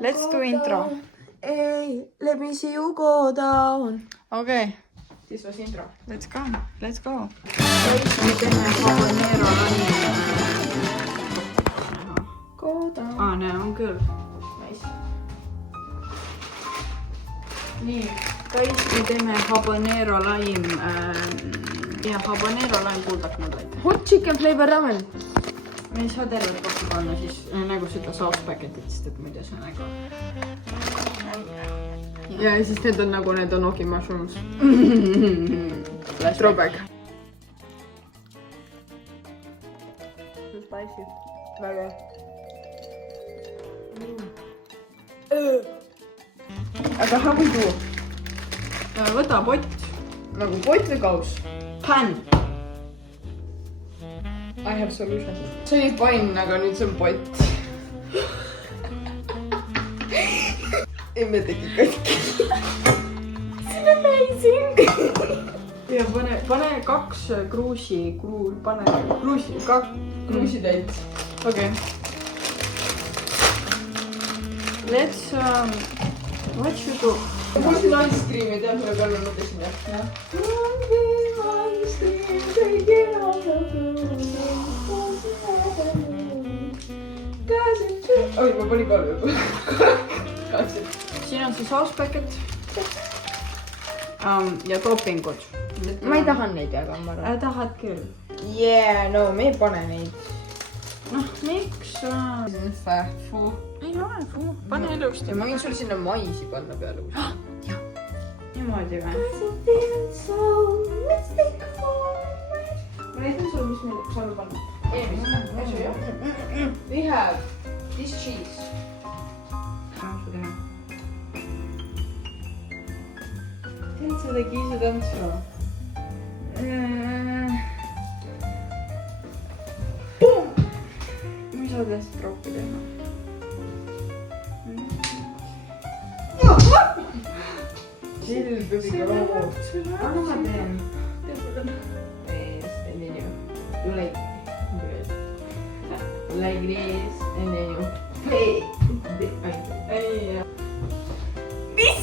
Let's do intro. Hey, let me see you go down. Okay, This was intro. let's go. Let's go. Me teeme habanero go down. Näe, on küll. Nice. Nii, guys, me teeme habanero laim. Ja habanero laim kuuldab mulle. Hot chicken flavor ramen. Me ei saa tervet kokku panna siis nagu seda sauce paketit, sest et muidu see nagu... Ja siis need on nagu need onoki mushrooms. Throwback. Spicy. Väga. Aga how we do? Võta pott. Nagu pott või kaus? Pan. I have solution. See oli pann, aga nüüd see on pott. Emme tegi katki. See on amazing. Ja pane 2 kruusitäit. Okei. Let's... what you do? Mul siin ice cream'i tead, mille peal on mõtlesin jah. Oi, ma panin kalvi. Siin on see sauce packet. Ja toppingud. Ma ei taha neid jaga, ma arvan. Tahad küll. Yeah, no me ei pane neid. Noh, miks? Fuu. Ei ole fuu. Pane ilusti. Ja ma võin sul sinna maisi panna peale uus. Niimoodi või? Ma näitan sulle, mis meil saame panna. Eelmise, jah? We have this cheese. Teed seda kiisutantsu? Mis sa tõesti troopi teha? Chill peab ikka lood. Anna ma teen. Yes, and then you like this. Like this, and then you play. Ei. Mis?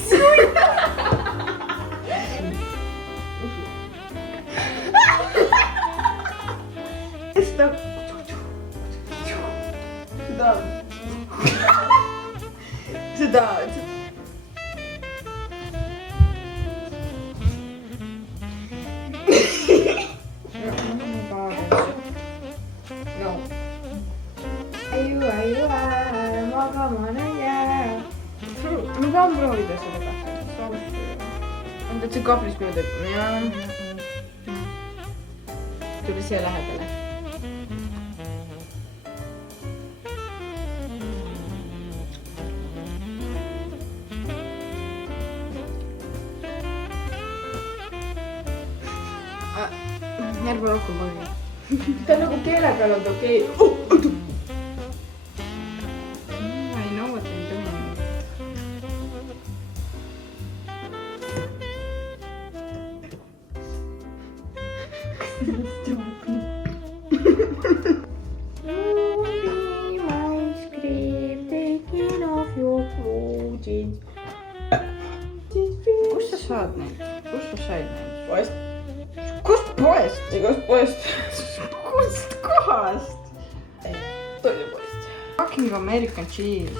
Seda. Seda. No. Ayu, magamana jää. Ma tahan proovida seda kahte. On ta see kaplis mööda, et jah. Tuli siia lähedale. Järve rohkem panna. Ta nagu keele peal on okei. I know what I'm doing. Kust sa saad neid? Kust sa said neid? Poest. Kust poest? Igast poest. Kust kohast? Toidupoest. Fucking American cheese.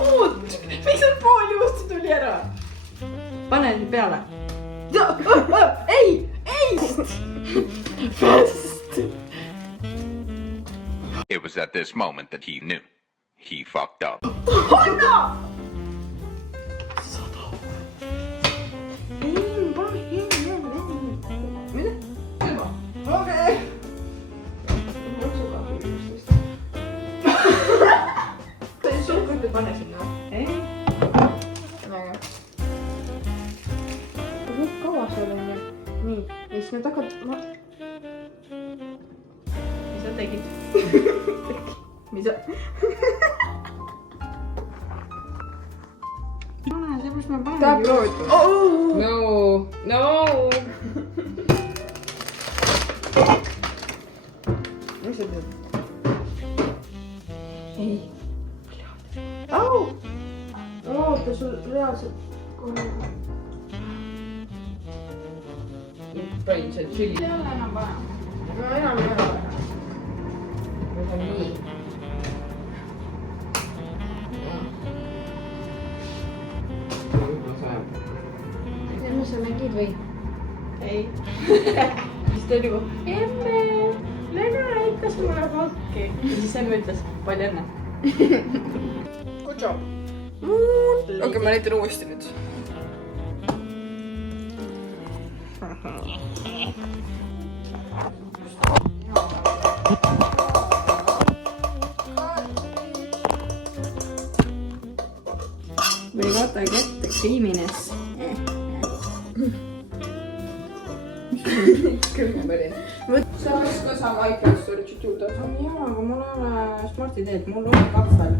Oot! Miks on pool juustu tuli ära? Pane nüüd peale. Ei! Ei! Fast! It was at this moment that he knew. He fucked up. Oh no! Mida? Okei. Ta ei suhkrut ei pane sinna. Ei. Väga. Kui kaua seal on ju? Nii, ja siis nad hakkavad... Mis sa tegid? Mis sa... Seepärast ma panen. Tahab proovida? No, no! Mis sa teed? ei . au . oota , sul reaalselt kohe . panin see tšilli . ei ole enam vaja . no enam ei ole . aga nii . emme , sa nägid või ? ei . siis ta oli nagu , emme , lähe näitas mulle pakki . ja siis emme ütles , palju õnne . Good job . okei , ma näitan uuesti nüüd . We gotta get the creaminess . küll ma panin . sa kas saab iCloud storage'it juurde ? jaa , aga mul ei ole Smarti teed , mul on kahvel .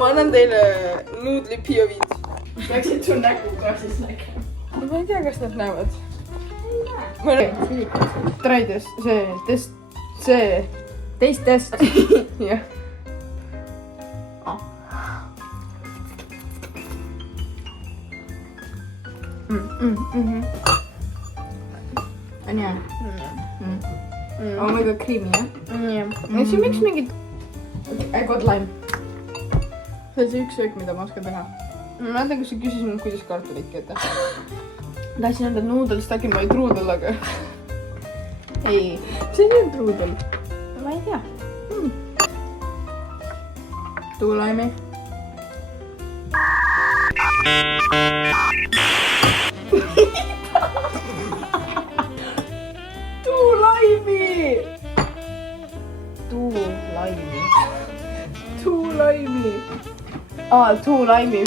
ma annan teile nuudli POV-d . Läksid su nägu ka siis nägema ? ma ei tea , kas nad näevad . ma olen . try this , see test , see . teist test . jah . on hea ? on väga creamy jah ? ja siis miks mingid . I got lime . see on see üks söök , mida ma oskan teha . ma mäletan , kui sa küsisid mult , kuidas kartulit keeta . tahtsin anda noodles talking my truudel , aga . ei , see ei olnud truudel . ma ei tea . too lime'i . too lime'i . too lime'i . Too lime'i . aa , too lime'i .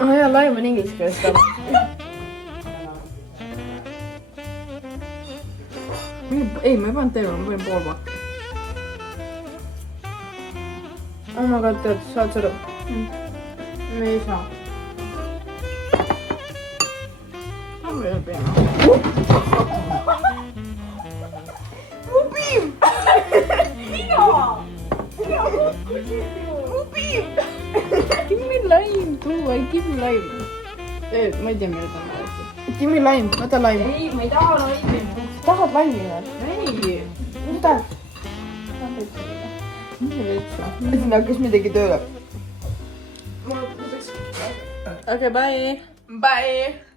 aa jaa , lime on inglise keeles ka . ei , ma ei pannud terve , ma panin pool pakki . oh my god , tead , saad sa aru ? me ei saa . ma ei pea . Give me lime , too , I give me lime . ma ei tea , mida ta on rääkinud . Give me lime , võta lime . ei , ma ei taha lime'i . tahad lime'i või ? ei . mis tahad ? siin hakkas midagi tööle . okei , bye . Bye .